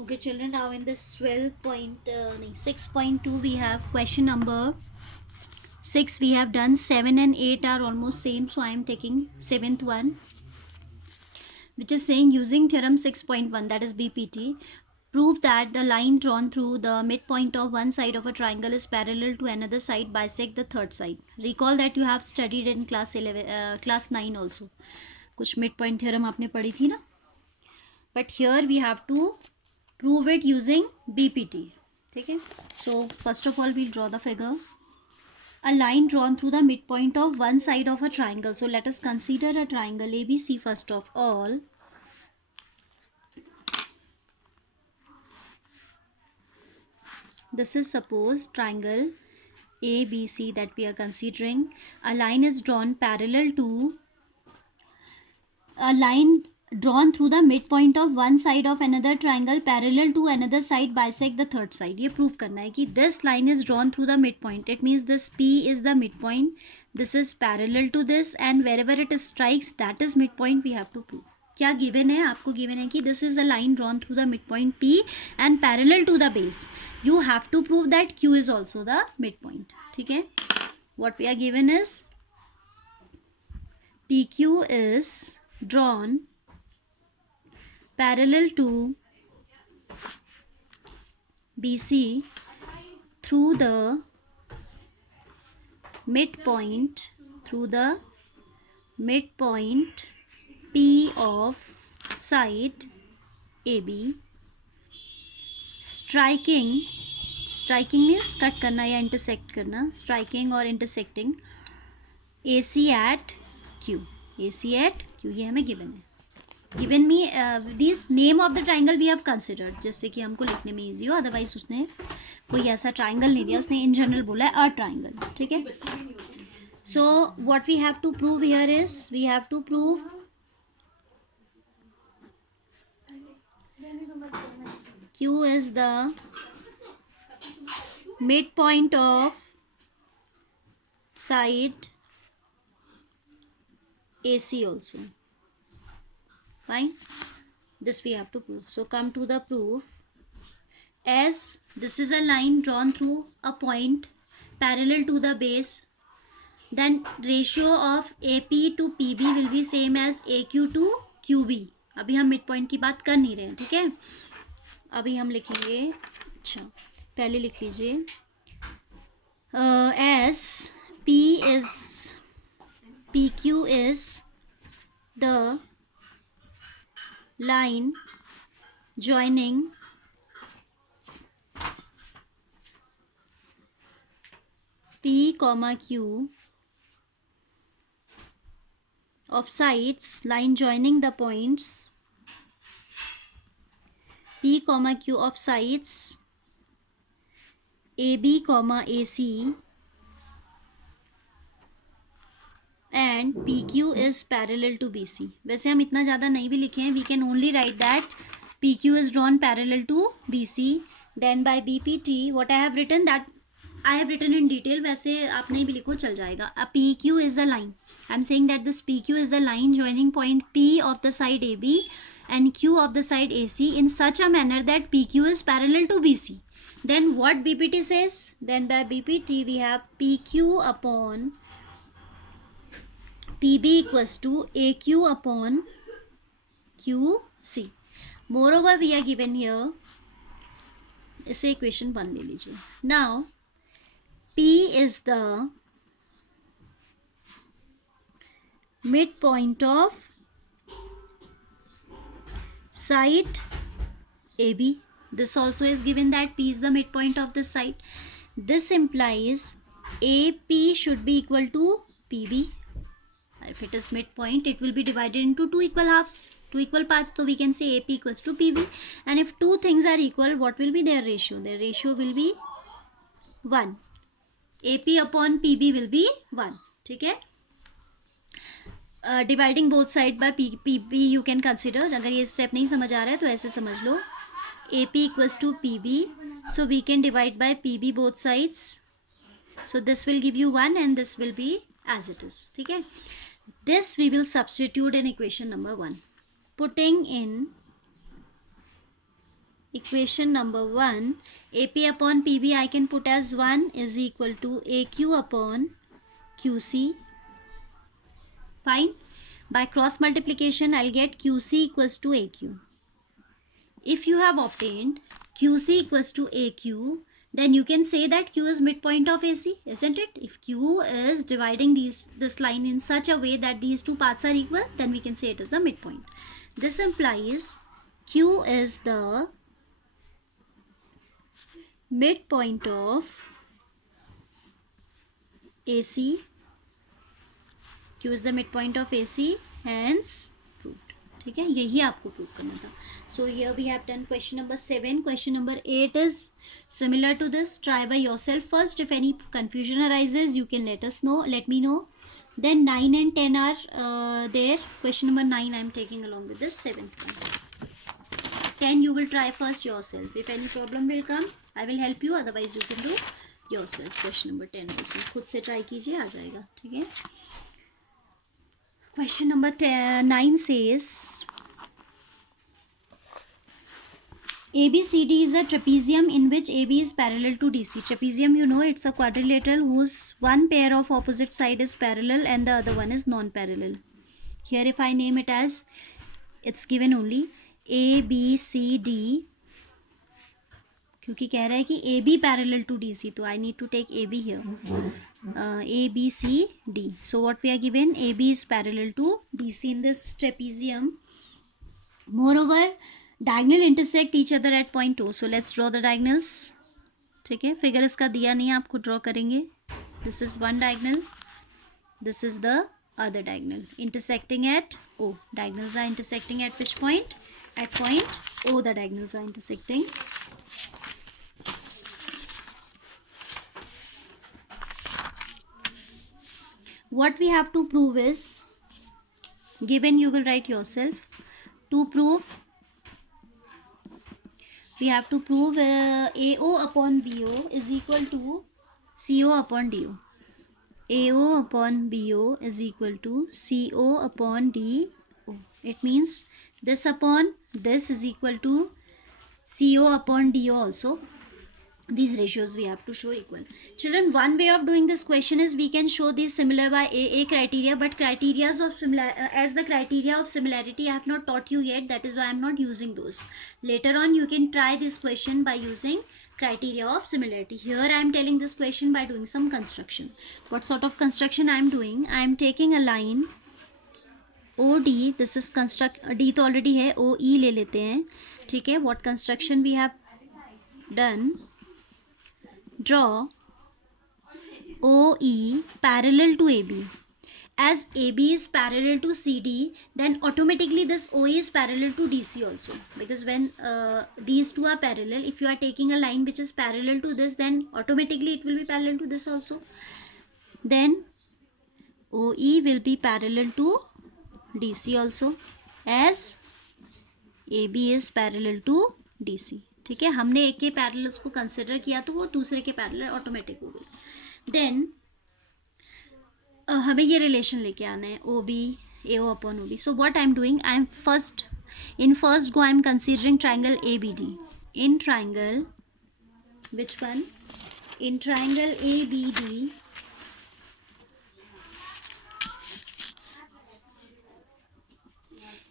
Okay, children, now in this 6.2 we have question number 6. We have done 7 and 8 are almost same, so I am taking 7th one, which is saying using theorem 6.1, that is BPT, prove that the line drawn through the midpoint of one side of a triangle is parallel to another side bisect the third side. Recall that you have studied in class 9 also. कुछ midpoint theorem आपने पढ़ी थी ना, but here we have to prove it using BPT. ठीक है, so first of all we'll draw the figure. A line drawn through the midpoint of one side of a triangle. So let us consider a triangle ABC first of all. This is suppose triangle ABC that we are considering. A line is drawn parallel to a line drawn through the midpoint of one side of another triangle parallel to another side bisect the third side. ये prove करना है कि this line is drawn through the midpoint. It means this P is the midpoint. This is parallel to this and wherever it strikes that is midpoint. We have to prove. क्या given है आपको? given है कि this is a line drawn through the midpoint P and parallel to the base. You have to prove that Q is also the midpoint. ठीक है? What we are given is PQ is drawn parallel to BC through the midpoint P of side AB, striking means cut करना या intersect करना, striking और intersecting AC at Q. ये हमें given है. Given me this name of the triangle we have considered, जिससे कि हमको लिखने में ईजी हो. अदरवाइज उसने कोई ऐसा ट्राइंगल नहीं दिया, उसने इन जनरल बोला है अ ट्राइंगल. ठीक है, so what we have to prove here is we have to prove Q is the midpoint of side AC also. Fine, this we have to prove. So come to the proof. As this is a line drawn through a point parallel to the base, then ratio of AP to PB will be same as AQ to QB. अभी हम mid point की बात कर नहीं रहे हैं. ठीक है, अभी हम लिखेंगे. अच्छा, पहले लिख लीजिए. as PQ is the line joining P comma Q of sides, line joining the points P comma Q of sides AB comma AC and PQ is parallel to BC. वैसे हम इतना ज़्यादा नहीं भी लिखे हैं. We can only write that PQ is drawn parallel to BC. Then by BPT what I have written, that I have written in detail. वैसे आप नहीं भी लिखो चल जाएगा. A PQ is the line. I am saying that this PQ is the line joining point P of the side AB and Q of the side AC in such a manner that PQ is parallel to BC. Then what BPT says? Then by BPT we have PQ upon PB equals to AQ upon QC. Moreover, we are given here, इसे equation 1 ले लीजिए. Now, P is the midpoint of side AB. This also is given that P is the midpoint of this side. This implies AP should be equal to PB. If it is midpoint, it will be divided into two equal halves, two equal parts. So we can say AP equals to PB. And if two things are equal, what will be their ratio? Their ratio will be 1. AP upon PB will be 1. ठीक है, dividing both side by PB you can consider. अगर ये step नहीं समझ आ रहा है तो ऐसे समझ लो. AP equals to PB. So we can divide by PB both sides. So this will give you 1 and this will be as it is. ठीक है, this we will substitute in equation number 1. Putting in Equation number 1, AP upon PB I can put as 1 is equal to AQ upon QC. Fine. By cross multiplication I'll get QC equals to AQ. If you have obtained QC equals to AQ, then you can say that Q is midpoint of AC, isn't it? If Q is dividing this line in such a way that these two paths are equal, then we can say it is the midpoint. This implies Q is the midpoint of AC. Q is the midpoint of AC, hence proved. ठीक है, यही आपको prove करना था. So here we have done question number 7. Question number 8 is similar to this. Try by yourself first. If any confusion arises, you can let me know. Then 9 and 10 are there. Question number 9 I am taking along with this 7th one. 10 you will try first yourself. If any problem will come, I will help you. Otherwise you can do yourself. Question number 10 also. खुद से try कीजिए, आ जाएगा. ठीक है. Question number 9 says ABCD is a trapezium in which AB is parallel to DC. Trapezium, you know, it's a quadrilateral whose one pair of opposite side is parallel and the other one is non-parallel. Here if I name it as, it's given only ABCD, क्योंकि कह रहा है कि AB parallel to DC, तो I need to take AB here. ABCD. So what we are given, AB is parallel to DC in this trapezium. Moreover, diagonal intersect each other at point O. So let's draw the diagonals. ठीक है, figure इसका दिया नहीं है, आपको draw करेंगे. This is one diagonal, this is the other diagonal, intersecting at O. Diagonals are intersecting at which point? At point O the diagonals are intersecting. What we have to prove is given, you will write yourself. To prove, we have to prove AO upon BO is equal to CO upon DO. AO upon BO is equal to CO upon DO. It means this upon this is equal to CO upon DO also. These ratios we have to show equal. Children, one way of doing this question is we can show these similar by AA criteria, but criteria of similar as the criteria of similarity I have not taught you yet. That is why I am not using those. Later on you can try this question by using criteria of similarity. Here I am telling this question by doing some construction. What sort of construction I am doing? I am taking a line OD. This is construct, D तो already है, OE ले लेते हैं. ठीक है. What construction we have done? Draw OE parallel to AB. As AB is parallel to CD, then automatically this OE is parallel to DC also. Because when these two are parallel, if you are taking a line which is parallel to this, then automatically it will be parallel to this also. Then OE will be parallel to DC also, as AB is parallel to DC. ठीक है, हमने एक के parallels को consider किया तो वो दूसरे के पैरेलल ऑटोमेटिक हो गई. देन हमें ये रिलेशन लेके आना है OB AO upon OB. So what I am doing, I am first go I am considering triangle ABD. In triangle which one? In triangle ABD,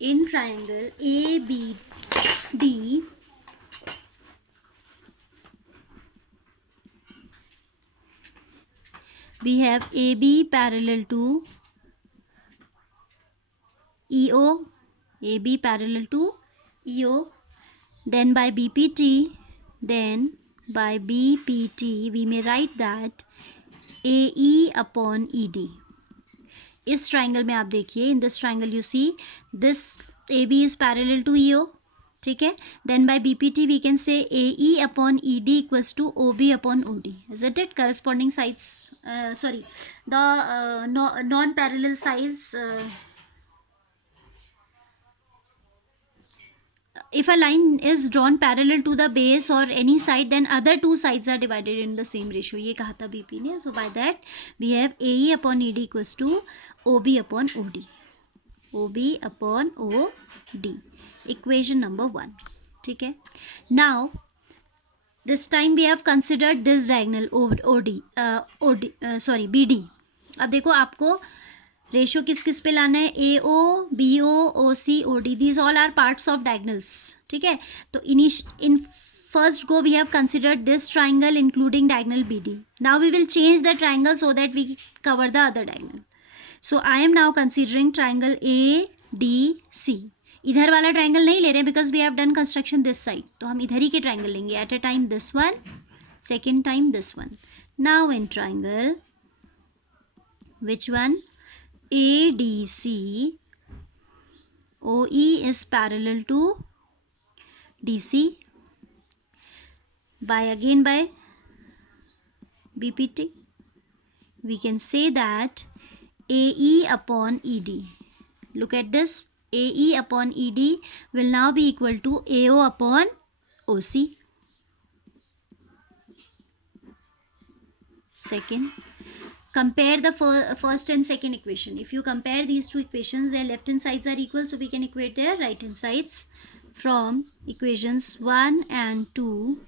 in triangle ABD, we have AB parallel to EO, AB parallel to EO, then by BPT, we may write that AE upon ED. इस triangle में आप देखिए, in this triangle you see this AB is parallel to EO. ठीक है. Then by BPT we can say AE upon ED equals to OB upon OD. Isn't it? Corresponding sides, the non-parallel sides. If a line is drawn parallel to the base or any side, then other two sides are divided in the same ratio. ये कहा था BP ने. So by that we have AE upon ED equals to OB upon OD. OB upon OD. Equation number 1. ठीक है. Now this time we have considered this diagonal BD. अब देखो आपको ratio किस किस पे लाना है, AO, BO, OC, OD, these all are parts of diagonals. ठीक है. तो in first go we have considered this triangle including diagonal BD. Now we will change the triangle so that we cover the other diagonal. So I am now considering triangle ADC. इधर वाला triangle नहीं ले रहे because we have done construction this side, तो हम इधर ही के ट्राइंगल लेंगे. At a time this one, second time this one. Now in triangle which one, ADC, OE is parallel to DC by BPT. We can say that AE upon ED. Look at this. AE upon ED will now be equal to AO upon OC. Second, compare the first and second equation. If you compare these two equations, their left hand sides are equal, so we can equate their right hand sides. From equations 1 and 2,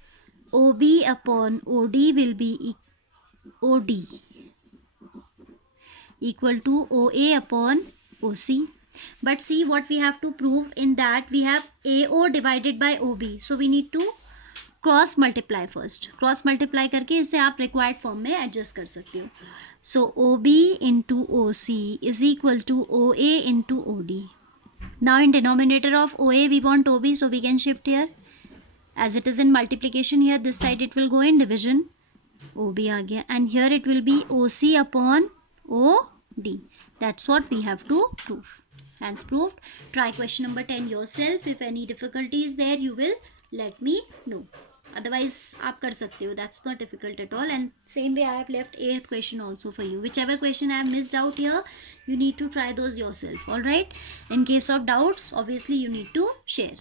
OB upon OD will be OD equal to OA upon OC. But see what we have to prove in that we have AO divided by OB. So we need to cross multiply first. Cross multiply करके इसे आप required form में adjust कर सकते हो. So OB into OC is equal to OA into OD. Now in denominator of OA we want OB, so we can shift here. As it is in multiplication here, this side it will go in division. OB आ गया, and here it will be OC upon OD. That's what we have to prove. Hence proved. Try question number 10 yourself. If any difficulty is there, you will let me know. Otherwise आप कर सकते हो. That's not difficult at all. And same way I have left 8th question also for you. Whichever question I have missed out here, you need to try those yourself. Alright. In case of doubts, obviously you need to share.